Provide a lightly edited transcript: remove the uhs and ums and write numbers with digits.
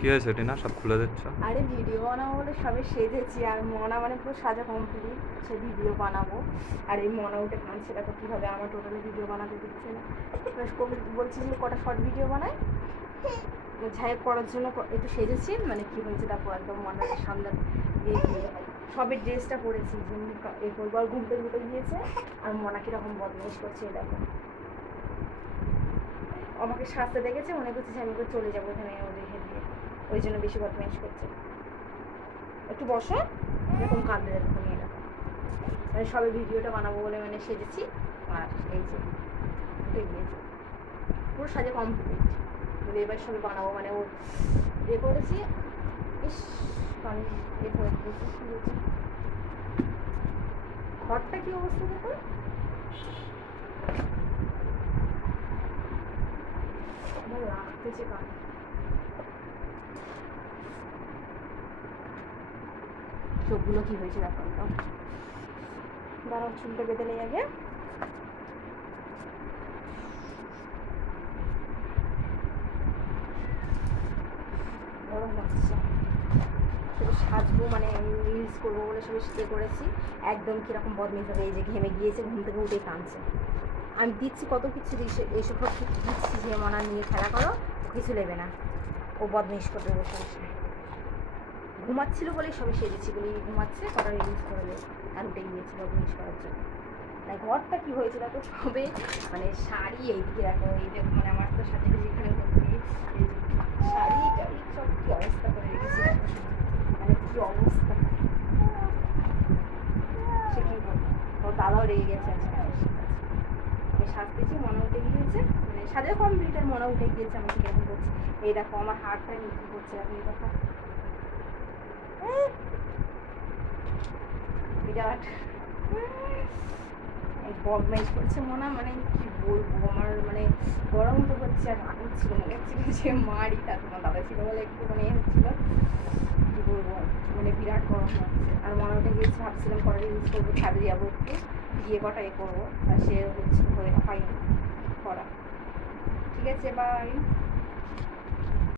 কি হয়েছে টিনা, সব খুলে দিচ্ছ? আরে ভিডিও বানাবো বলে সবে সেজেছি, আর মনা মানে পুরো সাজা কমপ্লিট, সে ভিডিও বানাবো। আর এই মনা উঠে কাঁদছে, দেখো কীভাবে আমার টোটালি ভিডিও বানাতে দিচ্ছে না। বলছি যে কটা শর্ট ভিডিও বানাই, ঝাই করার জন্য একটু সেজেছি, মানে কী হয়েছে দেখো, একদম মনার সামনে দিয়ে সবে ড্রেসটা পরেছি যেমনি এই করবো, আর ঘুমতে ঘুরতে গিয়েছে। আর মনা কীরকম বদমাইশ করছে দেখো, আমাকে সাজতে দেখেছে, মনে করছে যে আমি চলে যাবো এখানে ওদের দিয়ে, ওই জন্য বেশি বদমাইশ করছে। একটু বসো, এরকম কাঁদতে দেখো নিয়ে দেখো, মানে সবে ভিডিওটা বানাবো বলে মানে সেজেছি। আর এই যে উঠে গিয়েছে, পুরো সাজে কমপ্লিট বলে এবার সবে বানাবো, মানে ও ইয়ে করেছি। ইস আমি এ করে দিয়েছি, ঘরটা কি অবস্থা দেখো, আমার লাগতেছে কান। চোখগুলো কি হয়েছে দেখো, দাঁড়াও চুলটা বেঁধে নেই আগে। গরম লাগছে, শুধু সাজবো মানে রিলস করবো বলে সবাই স্টে করেছি, একদম কীরকম বদমাইশ হবে। এই যে ঘেমে গিয়েছে, ঘুম থেকে উঠেই কাঁদছে। আমি দিচ্ছি কত কিছু, এইসব সব দিচ্ছি যে মনা নিয়ে খেলা করো, কিছু নেবে না, ও বদমাইশ করবে বসে বসে। ঘুমাচ্ছিল বলেই সবাই সেজেছি বলেই ঘুমাচ্ছে, কটা রিলস করবে, আর উঠে গিয়েছে বদমাইশ করার জন্য। তাই ঘরটা কী হয়েছে দেখো, সবে মানে শাড়ি এইদিকে দেখো, এই যে মানে আমার তো সাথে যেখানে ভর্তি, এই যে শাড়িটা সব কী অবস্থা করে রেখেছি দেখো, মানে কী অবস্থা, সে কী বলবো। ওর দাদাও রেগে গেছে আজকে আমি সাজতেছি, মনে উঠে গিয়েছে, মানে সাজা কমপ্লিট আর মনে উঠে গিয়েছে, আমাকে কেমন করছে। এই দেখো আমার হাড়টা নিয়ে কী করছে আপনি দেখো, বিরাট বদমাইশ করছে মনে, মানে কি বলবো, আমার মানে গরম তো হচ্ছে, আর রাগ হচ্ছিল, মনে হচ্ছিল যে মারি, তা তোমার দাদা ছিল বলে একটু মানে হচ্ছিল, কি বলবো, মানে বিরাট গরম হচ্ছে। আর মনে ওটা গিয়েছে, ভাবছিলাম কটা ইউজ করবো, ছাদে যাবো একটু গিয়ে কটা এ করবো, আর সে হচ্ছে হয়নি করা। ঠিক আছে, বাই।